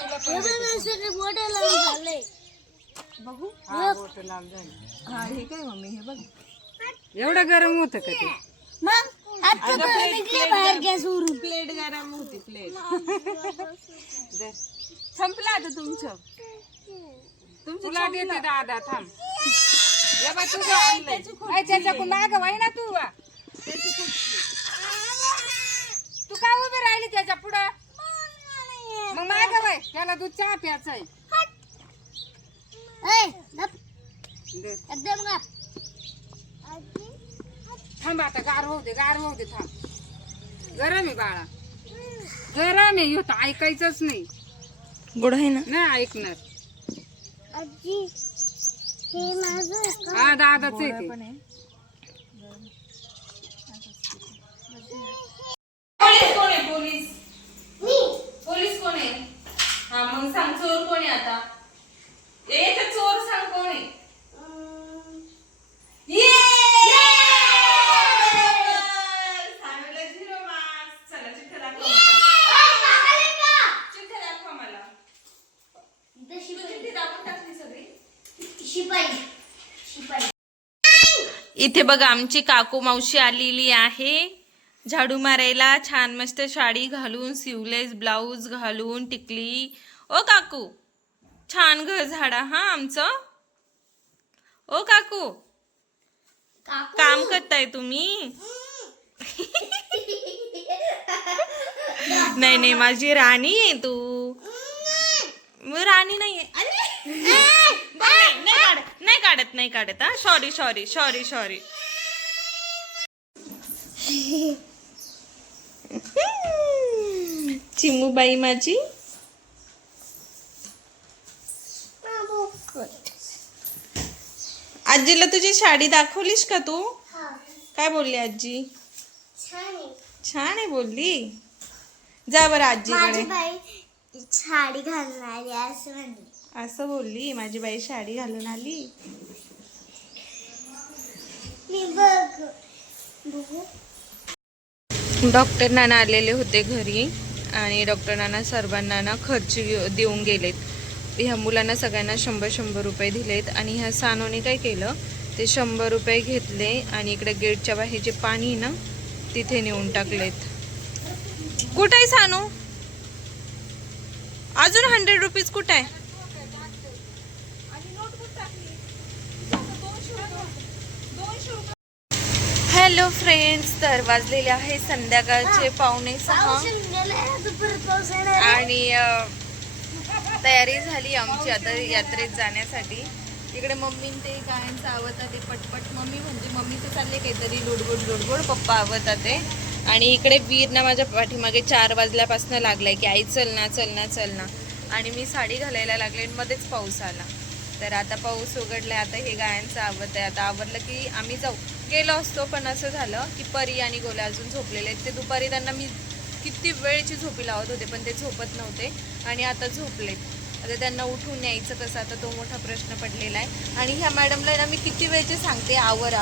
तुला पण बघू. हा बोट लाल झाली. हा हे काय मम्मी हे बघ. एवढं गरम होतं का ते? प्लेट गरम होती प्लेट. संपलं आता तुमचं. तुला देते दादा थांब. ये बा तुझं आणलंय. ऐ, त्याच्याकडून मागं वळ ना तू. तू का उभी राहिली त्याच्या पुढं? मग मागं वळ. त्याला दूध चहा प्यायचा आहे. दे. थांब आता गार होऊ दे थांब. गरम आहे बाळा, गरम आहे. ह्यो तर ऐकायचंच नाही. गोड आहे ना. नाही ऐकणार. हा दादाच आहे ते. पोलीस कोण आहे? पोलीस कोण आहे? हा मग सांग चोर कोण आहे आता? ते चोर सांग कोण आहे? इथे बघा आमची काकू मावशी आलेली आहे झाडू मारायला. छान मस्त साडी घालून, सिवलेस ब्लाऊज घालून, टिकली. ओ काकू छान घर झाडा हा आमचं. ओ काकू काम करताय तुम्ही? नाही नाही माझी राणी आहे तू. राणी नाहीये. नाही काढत हा. सॉरी. चिमूबाई माझी. आजीला तुझी साडी दाखवलीस का तू? काय बोलली आजी? छान आहे बोलली. जा बरं आजीकडे. साडी घालणारी असं बोलली माझी बाई साडी घालून आली. डॉक्टर नाना आलेले होते घरी आणि डॉक्टर नाना सर्वांना ना खर्च देऊन गेलेत. ह्या मुलांना सगळ्यांना 100 रुपये दिलेत आणि ह्या सानूने काय केलं ते 100 रुपये घेतले आणि इकडे गेटच्या बाहेर जे पाणी ना तिथे नेऊन टाकलेत. कुठे आहे सानू? अजून 100 रुपीज कुठे आहे? हॅलो फ्रेंड्स, तर वाजलेले आहे संध्याकाळचे 5:45 आणि तयारी झाली आमची आता यात्रेत जाण्यासाठी. इकडे मम्मी ते गायांचं आवडतात ते पटपट. मम्मी तर चालले काहीतरी लोडगोड. पप्पा आवडतात ते. आणि इकडे वीर ना माझ्या पाठीमागे 4 वाजल्यापासून लागलाय की आई चल ना. आणि मी साडी घालायला लागले आणि मध्येच पाऊस आला. तर आता पाऊस उघडलाय. आता हे गायांचं आवडत आहे. आता आवरलं की आम्ही गेलो असतो, पण असं झालं की परी आणि गोल्या अजून झोपलेले आहेत. ते दुपारी त्यांना मी किती वेळची झोपी लावत होते पण ते झोपत नव्हते आणि आता झोपलेत. आता त्यांना उठून न्यायचं कसं, आता तो मोठा प्रश्न पडलेला आहे. आणि ह्या मॅडमला ना मी किती वेळचे सांगते आवर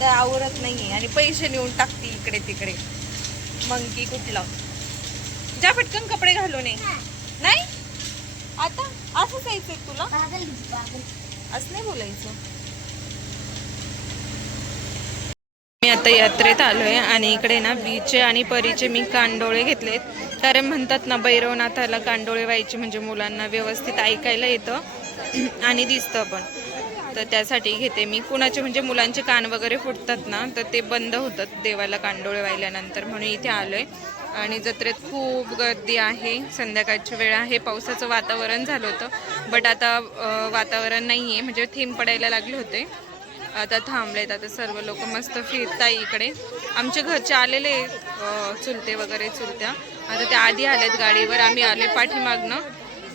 तर आवरत नाही आहे आणि पैसे नेऊन टाकते इकडे तिकडे. मंकी कुठलं. ज्या पटकन कपडे घालून ये. नाही आता असं जायचंय तुला? असं नाही बोलायचं. मी आता यात्रेत आलोय आणि इकडे ना बीचे आणि परीचे मी कांडोळे घेतलेत. कारण म्हणतात ना भैरवनाथाला कांडोळे व्हायचे म्हणजे मुलांना व्यवस्थित ऐकायला येतं आणि दिसतं पण. तर त्यासाठी घेते मी. कुणाचे म्हणजे मुलांचे कान वगैरे फुटतात ना तर ते बंद होतात देवाला कांडोळे वाहिल्यानंतर, म्हणून इथे आलोय. आणि जत्रेत खूप गर्दी आहे. संध्याकाळची वेळ आहे. पावसाचं वातावरण झालं होतं बट आता वातावरण नाही आहे, म्हणजे थेंब पडायला लागले होते. आता थांबलेत. आता सर्व लोक मस्त फिरताय इकडे. आमचे घरचे आलेले चुलते वगैरे चुलत्या. आता त्या आधी आलेत गाडीवर, आम्ही आले पाठीमागनं.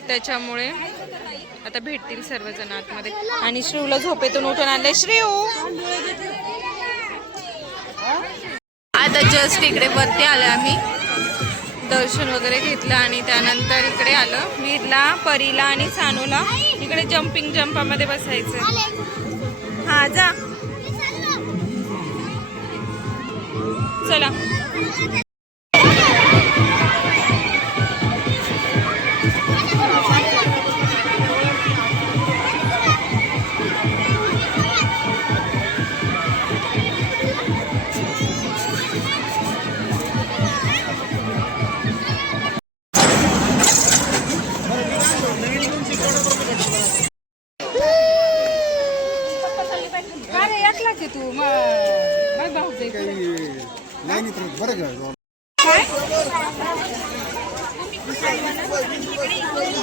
त्याच्यामुळे आता भेटतील सर्वजण आतमध्ये. आणि श्रीवला झोपेतून उठून आणले. श्रीव आता जस्ट इकडे वरती आले आम्ही. दर्शन वगैरे घेतलं आणि त्यानंतर इकडे आलं. वीरला, परीला आणि सानूला इकडे जंपामध्ये बसायचं. हा जा चला.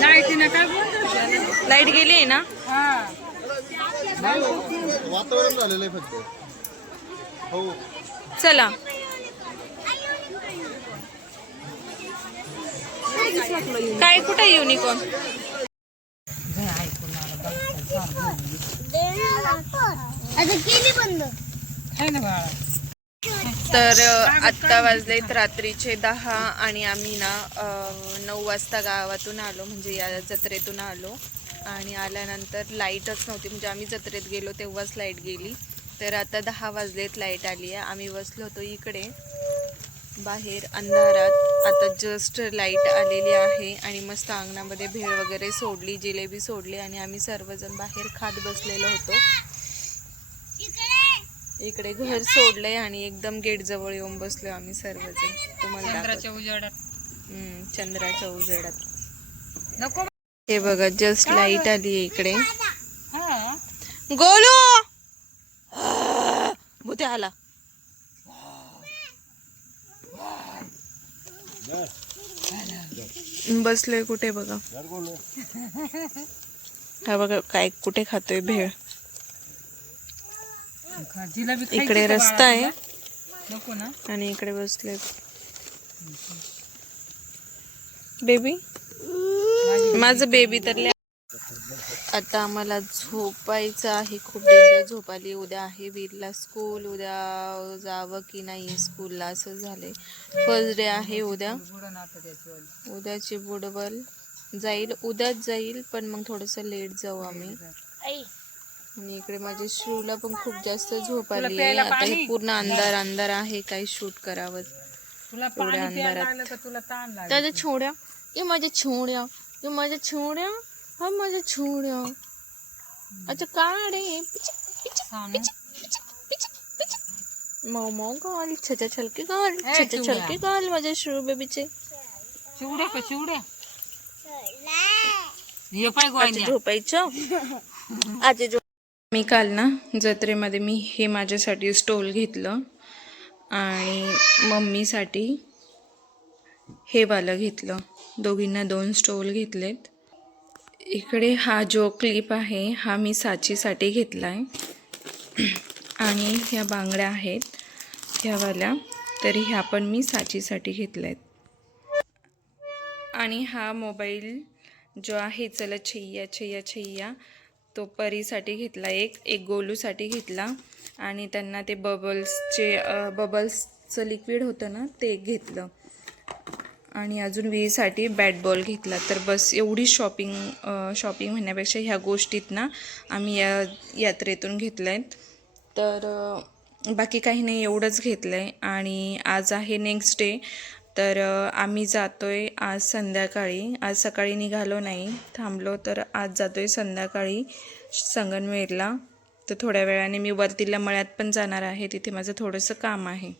लाईटीनं काय बोलतो लाईट गेली आहे ना. हा वातावरण झालेलं आहे फक्त. हो चला काय कुठे युनिकॉर्न. आता केली बंद. आहे ना बाळा. तर आत्ता वाजलेत रात्रीचे 10 आणि आम्ही ना 9 वाजता गावातून आलो, म्हणजे या जत्रेतून आलो. आणि आल्यानंतर लाईटच नव्हती, म्हणजे आम्ही जत्रेत गेलो तेव्हाच लाईट गेली. तर आता 10 वाजलेत, लाईट आली आहे. आम्ही बसलो होतो इकडे बाहेर अंधारात. आता जस्ट लाईट आलेली आहे आणि मस्त अंगणामध्ये भेळ वगैरे सोडली, जिलेबी सोडली आणि आम्ही सर्वजण बाहेर खात बसलेलो होतो. इकडे घर सोडलंय आणि एकदम गेट जवळ येऊन बसलो आम्ही सर्वजण. तुम्हाला चंद्राच्या उजेडात. चंद्राच्या उजेडात. नको. हे बघा जस्ट लाईट आली आहे इकडे. हा गोलू भूते आला. बसलोय कुठे बघा. हा बघा काय कुठे खातोय भेळ. जिलेबी खायची इकडे का रस्ता बाळा आहे तुला? नको ना. आणि इकडे बसले बेबी. माझं बेबी तर आता आम्हाला झोपायचं आहे. खूप डेंजर झोप आली. उद्या आहे वीरला स्कूल. उद्या जावं की नाही स्कूलला असं झालंय. फर्स्ट डे आहे उद्या. बुडं नातं त्याच्यावर. उद्याची बुडबल जाईल, उद्याच जाईल, पण मग थोडंसं लेट जाऊ आम्ही. आणि इकडे माझ्या श्रूला पण खूप जास्त झोप आली आहे. प्यायला आता हे पाणी? पूर्ण अंधार अंधार आहे, काही शूट करावं. तुला एवढ्या पाणी प्यायला अंधारात. लागलं का तुला ताण लागेल. त्याच्या छोड्या, ये माझ्या छोड्या, ये माझ्या छोड्या, हा माझ्या छोड्या. अच्छा काय रे मऊ मऊ गाल, छच्या छलके गाल, छच्या छलके गाल माझ्या श्रू बेबीचे. चिवड्या का चिवड्या. हे पाय गोळ्या. झोपायचं आज. मी काल ना जत्रेमध्ये मी हे माझ्यासाठी स्टोल घेतलं आणि मम्मीसाठी हे वालं घेतलं. दोघींना 2 स्टोल घेतलेत. इकडे हा जो क्लिप आहे हा मी साचीसाठी घेतला आहे आणि ह्या बांगड्या आहेत ह्यावाल्या, तरी ह्या पण मी साचीसाठी घेतल्या आहेत. आणि हा मोबाईल जो आहे चला छैया छैया छैया, तो परीसाठी घेतला. एक गोलूसाठी घेतला आणि त्यांना ते बबल्सचं लिक्विड होतं ना ते घेतलं. आणि अजून वीसाठी बॅट बॉल घेतला. तर बस एवढी शॉपिंग म्हणण्यापेक्षा ह्या गोष्टीत ना आम्ही या यात्रेतून घेतल्या आहेत. तर बाकी काही नाही, एवढंच घेतलं आहे. आणि आज आहे नेक्स्ट डे. तर आम्ही जातो आहे आज संध्याकाळी. आज सकाळी निघालो नाही, थांबलो. तर आज जातो आहे संध्याकाळी संगमनेरला. तर थोड्या वेळाने मी वरतीला मळ्यात पण जाणार आहे, तिथे माझं थोडंसं काम आहे.